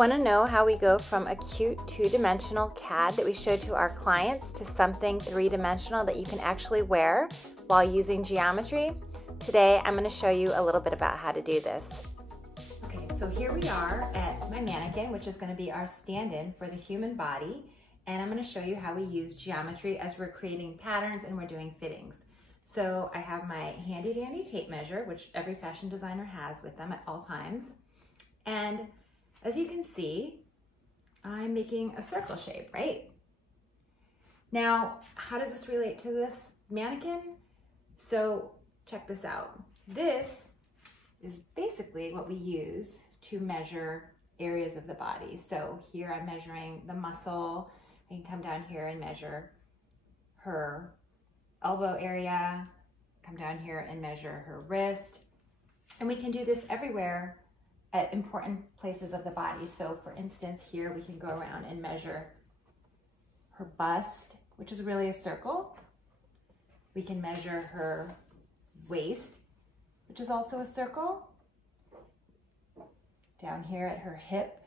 Want to know how we go from a cute two-dimensional CAD that we show to our clients to something three-dimensional that you can actually wear while using geometry? Today I'm going to show you a little bit about how to do this. Okay, so here we are at my mannequin, which is going to be our stand-in for the human body, and I'm going to show you how we use geometry as we're creating patterns and we're doing fittings. So I have my handy dandy tape measure, which every fashion designer has with them at all times, and as you can see, I'm making a circle shape, right? Now, how does this relate to this mannequin? So check this out. This is basically what we use to measure areas of the body. So here I'm measuring the muscle. I can come down here and measure her elbow area, come down here and measure her wrist. And we can do this everywhere at important places of the body. So for instance, here we can go around and measure her bust, which is really a circle. We can measure her waist, which is also a circle. Down here at her hip,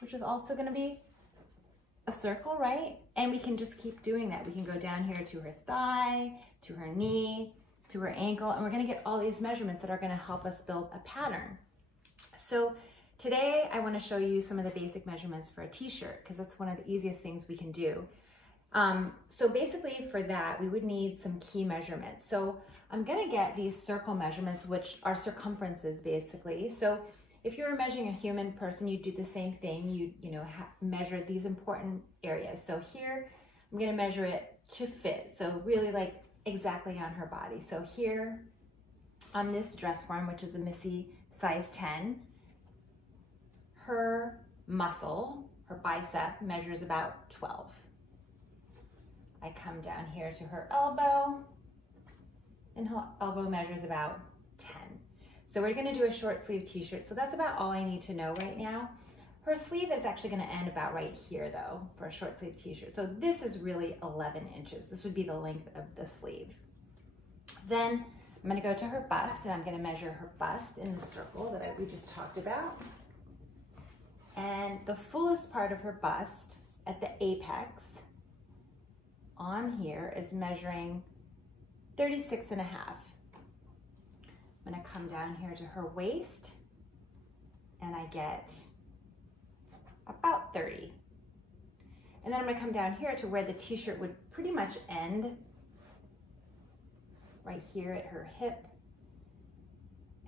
which is also gonna be a circle, right? And we can just keep doing that. We can go down here to her thigh, to her knee, to her ankle, and we're gonna get all these measurements that are gonna help us build a pattern. So today I want to show you some of the basic measurements for a t-shirt because that's one of the easiest things we can do. So basically for that we would need some key measurements. So I'm going to get these circle measurements, which are circumferences basically. So if you're measuring a human person, you do the same thing. You measure these important areas. So here I'm going to measure it to fit. So really like exactly on her body. So here on this dress form, which is a Missy size 10, her muscle, her bicep, measures about 12. I come down here to her elbow, and her elbow measures about 10. So we're gonna do a short sleeve t-shirt, so that's about all I need to know right now. Her sleeve is actually gonna end about right here though, for a short sleeve t-shirt. So this is really 11 inches. This would be the length of the sleeve. Then I'm gonna go to her bust, and I'm gonna measure her bust in the circle that we just talked about. And the fullest part of her bust at the apex on here is measuring 36 and a half. I'm gonna come down here to her waist, and I get about 30. And then I'm gonna come down here to where the t-shirt would pretty much end, right here at her hip.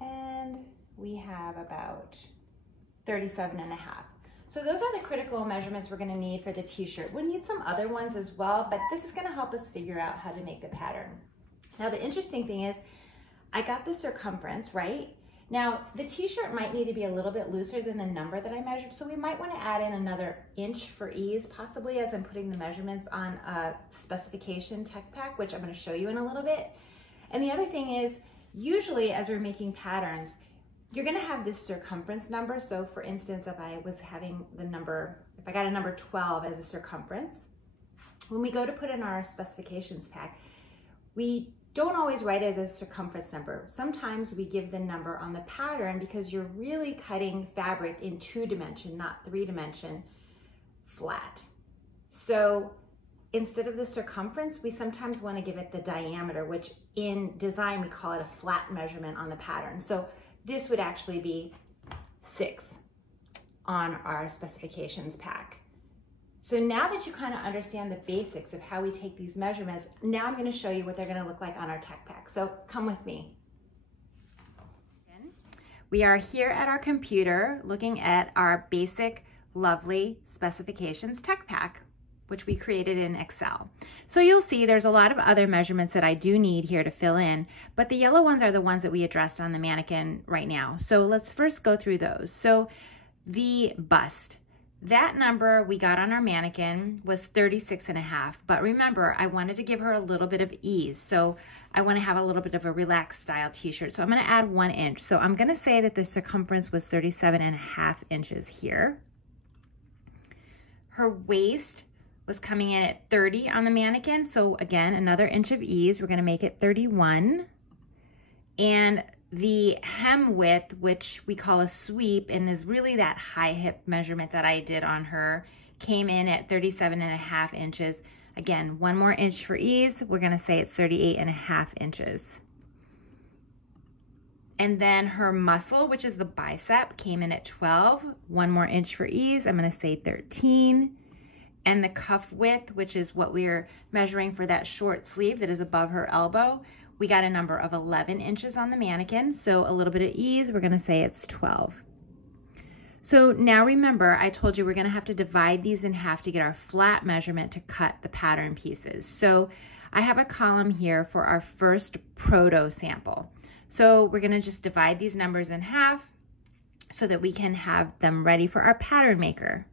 And we have about 37 and a half. So those are the critical measurements we're gonna need for the t-shirt. We'll need some other ones as well, but this is gonna help us figure out how to make the pattern. Now the interesting thing is, I got the circumference, right? Now the t-shirt might need to be a little bit looser than the number that I measured, so we might wanna add in another inch for ease, possibly as I'm putting the measurements on a specification tech pack, which I'm gonna show you in a little bit. And the other thing is, usually as we're making patterns, you're gonna have this circumference number. So for instance, if I was having the number, if I got a number 12 as a circumference, when we go to put in our specifications pack, we don't always write it as a circumference number. Sometimes we give the number on the pattern because you're really cutting fabric in 2-dimension, not 3-dimension flat. So instead of the circumference, we sometimes want to give it the diameter, which in design we call it a flat measurement on the pattern. So this would actually be 6 on our specifications pack. So now that you kind of understand the basics of how we take these measurements, now I'm going to show you what they're going to look like on our tech pack. So come with me. We are here at our computer looking at our basic, lovely specifications tech pack, which we created in Excel. So you'll see there's a lot of other measurements that I do need here to fill in, but the yellow ones are the ones that we addressed on the mannequin right now. So let's first go through those. So the bust, that number we got on our mannequin was 36 and a half, but remember, I wanted to give her a little bit of ease. So I wanna have a little bit of a relaxed style t-shirt. So I'm gonna add 1 inch. So I'm gonna say that the circumference was 37 and a half inches here. Her waist was coming in at 30 on the mannequin. So again, another inch of ease. We're gonna make it 31. And the hem width, which we call a sweep and is really that high hip measurement that I did on her, came in at 37.5 inches. Again, 1 more inch for ease. We're gonna say it's 38.5 inches. And then her muscle, which is the bicep, came in at 12. 1 more inch for ease. I'm gonna say 13. And the cuff width, which is what we're measuring for that short sleeve that is above her elbow, we got a number of 11 inches on the mannequin. So a little bit of ease, we're gonna say it's 12. So now remember, I told you we're gonna have to divide these in half to get our flat measurement to cut the pattern pieces. So I have a column here for our first proto sample. So we're gonna just divide these numbers in half so that we can have them ready for our pattern maker.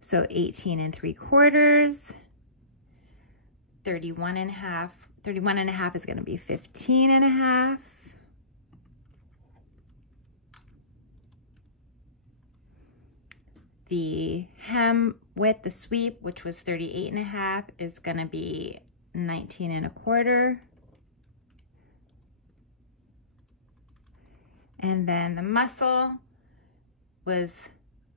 So 18 3/4, 31.5. 31.5 is gonna be 15.5. The hem width, the sweep, which was 38.5, is gonna be 19.25. And then the muscle was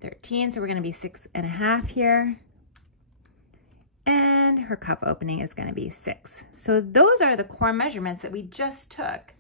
13, so we're gonna be 6.5 here. And her cuff opening is gonna be 6. So those are the core measurements that we just took.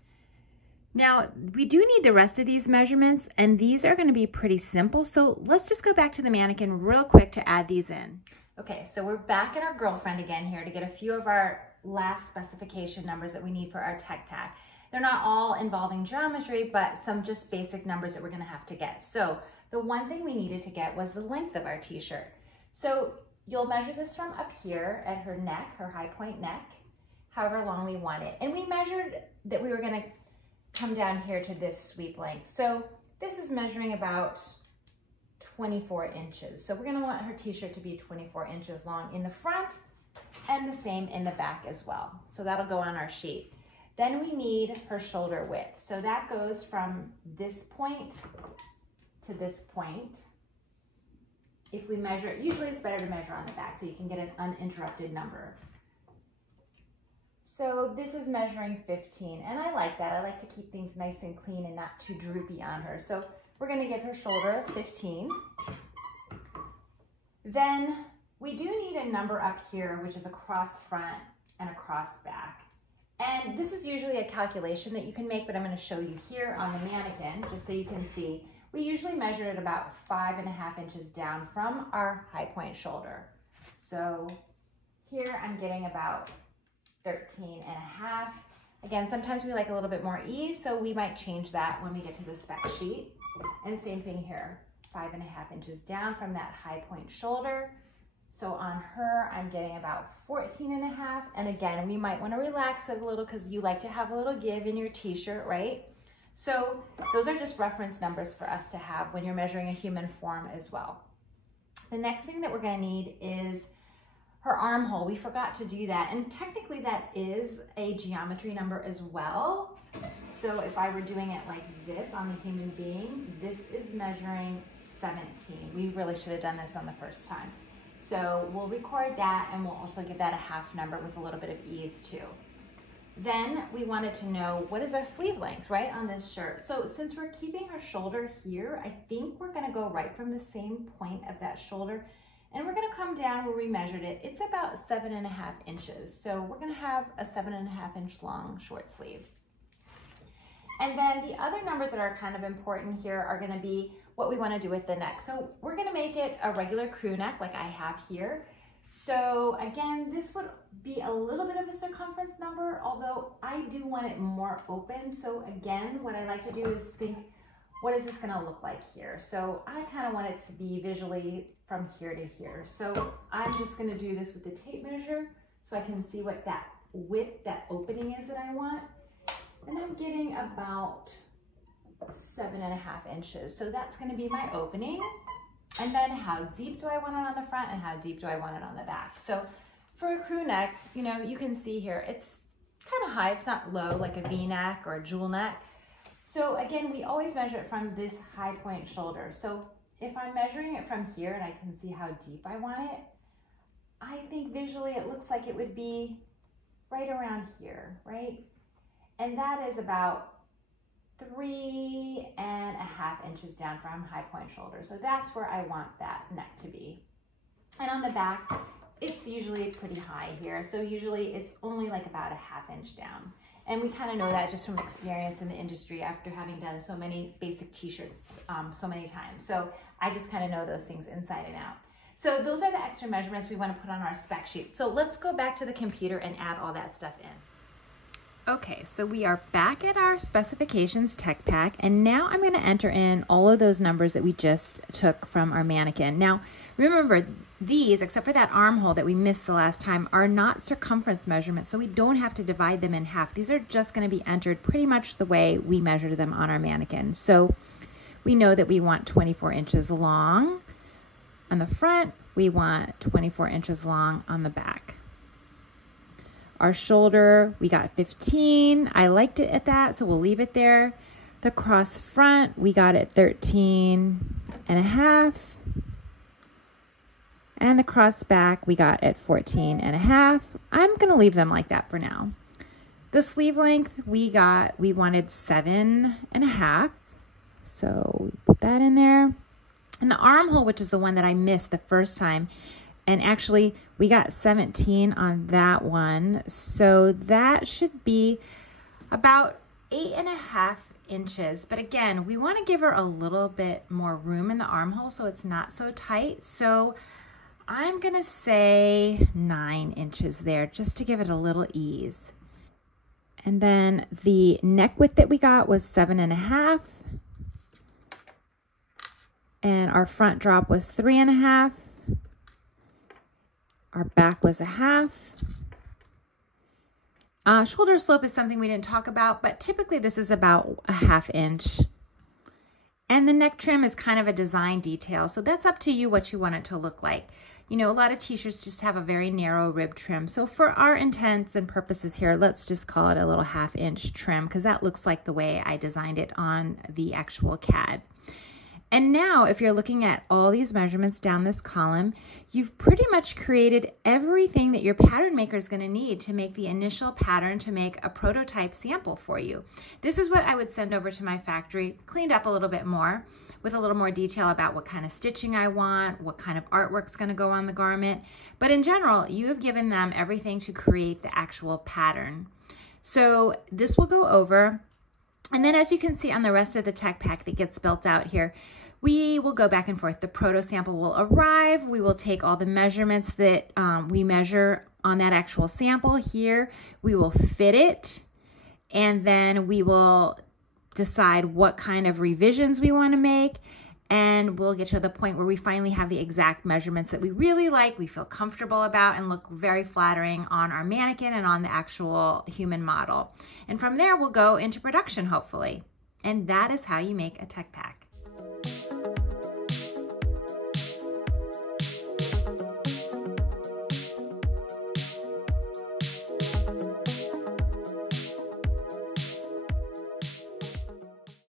Now, we do need the rest of these measurements, and these are gonna be pretty simple. So let's just go back to the mannequin real quick to add these in. Okay, so we're back at our girlfriend again here to get a few of our last specification numbers that we need for our tech pack. They're not all involving geometry, but some just basic numbers that we're gonna have to get. So the one thing we needed to get was the length of our t-shirt. So you'll measure this from up here at her neck, her high point neck, however long we want it. And we measured that we were gonna come down here to this sweep length. So this is measuring about 24 inches. So we're gonna want her t-shirt to be 24 inches long in the front and the same in the back as well. So that'll go on our sheet. Then we need her shoulder width. So that goes from this point to this point. If we measure it, usually it's better to measure on the back so you can get an uninterrupted number. So this is measuring 15, and I like that. I like to keep things nice and clean and not too droopy on her. So we're gonna give her shoulder 15. Then we do need a number up here, which is a cross front and a cross back. And this is usually a calculation that you can make, but I'm gonna show you here on the mannequin, just so you can see. We usually measure it about 5.5 inches down from our high point shoulder. So here I'm getting about 13.5. Again, sometimes we like a little bit more ease, so we might change that when we get to the spec sheet. And same thing here, 5.5 inches down from that high point shoulder. So on her, I'm getting about 14.5. And again, we might want to relax it a little because you like to have a little give in your t-shirt, right? So those are just reference numbers for us to have when you're measuring a human form as well. The next thing that we're going to need is her armhole. We forgot to do that. And technically that is a geometry number as well. So if I were doing it like this on the human being, this is measuring 17. We really should have done this on the first time. So we'll record that, and we'll also give that a half number with a little bit of ease too. Then we wanted to know, what is our sleeve length, right, on this shirt? So since we're keeping her shoulder here, I think we're gonna go right from the same point of that shoulder, and we're gonna come down where we measured it. It's about 7.5 inches. So we're gonna have a 7.5 inch long short sleeve. And then the other numbers that are kind of important here are gonna be what we wanna do with the neck. So we're gonna make it a regular crew neck like I have here. So again, this would be a little bit of a circumference number, although I do want it more open. So again, what I like to do is think, what is this gonna look like here? So I kind of want it to be visually from here to here. So I'm just gonna do this with the tape measure so I can see what that width, that opening is that I want. And I'm getting about 7.5 inches. So that's gonna be my opening. And then how deep do I want it on the front and how deep do I want it on the back? So for a crew neck, you know, you can see here, it's kind of high, it's not low like a V-neck or a jewel neck. So again, we always measure it from this high point shoulder. So if I'm measuring it from here and I can see how deep I want it, I think visually it looks like it would be right around here, right? And that is about 3.5 inches down from high point shoulder. So that's where I want that neck to be. And on the back, it's usually pretty high here. So usually it's only like about 1/2 inch down. And we kind of know that just from experience in the industry after having done so many basic t-shirts so many times. So I just kind of know those things inside and out. So those are the extra measurements we want to put on our spec sheet. So let's go back to the computer and add all that stuff in. Okay, so we are back at our specifications tech pack, and now I'm going to enter in all of those numbers that we just took from our mannequin. Now, remember, these, except for that armhole that we missed the last time, are not circumference measurements, so we don't have to divide them in half. These are just going to be entered pretty much the way we measured them on our mannequin. So we know that we want 24 inches long on the front. We want 24 inches long on the back. Our shoulder, we got 15. I liked it at that, so we'll leave it there. The cross front, we got it 13.5. And the cross back, we got at 14.5. I'm gonna leave them like that for now. The sleeve length, we wanted 7.5. So we put that in there. And the armhole, which is the one that I missed the first time, and actually we got 17 on that one. So that should be about 8.5 inches. But again, we want to give her a little bit more room in the armhole so it's not so tight. So I'm going to say 9 inches there just to give it a little ease. And then the neck width that we got was 7.5. And our front drop was 3.5. Our back was 1/2. Shoulder slope is something we didn't talk about, but typically this is about 1/2 inch. And the neck trim is kind of a design detail, so that's up to you what you want it to look like. You know, a lot of t-shirts just have a very narrow rib trim. So for our intents and purposes here, let's just call it a little 1/2 inch trim because that looks like the way I designed it on the actual CAD. And now if you're looking at all these measurements down this column, you've pretty much created everything that your pattern maker is going to need to make the initial pattern to make a prototype sample for you. This is what I would send over to my factory, cleaned up a little bit more, with a little more detail about what kind of stitching I want, what kind of artwork's going to go on the garment. But in general, you have given them everything to create the actual pattern. So this will go over. And then as you can see on the rest of the tech pack that gets built out here, we will go back and forth. The proto sample will arrive. We will take all the measurements that we measure on that actual sample here. We will fit it, and then we will decide what kind of revisions we want to make, and we'll get to the point where we finally have the exact measurements that we really like, we feel comfortable about, and look very flattering on our mannequin and on the actual human model. And from there, we'll go into production, hopefully. And that is how you make a tech pack.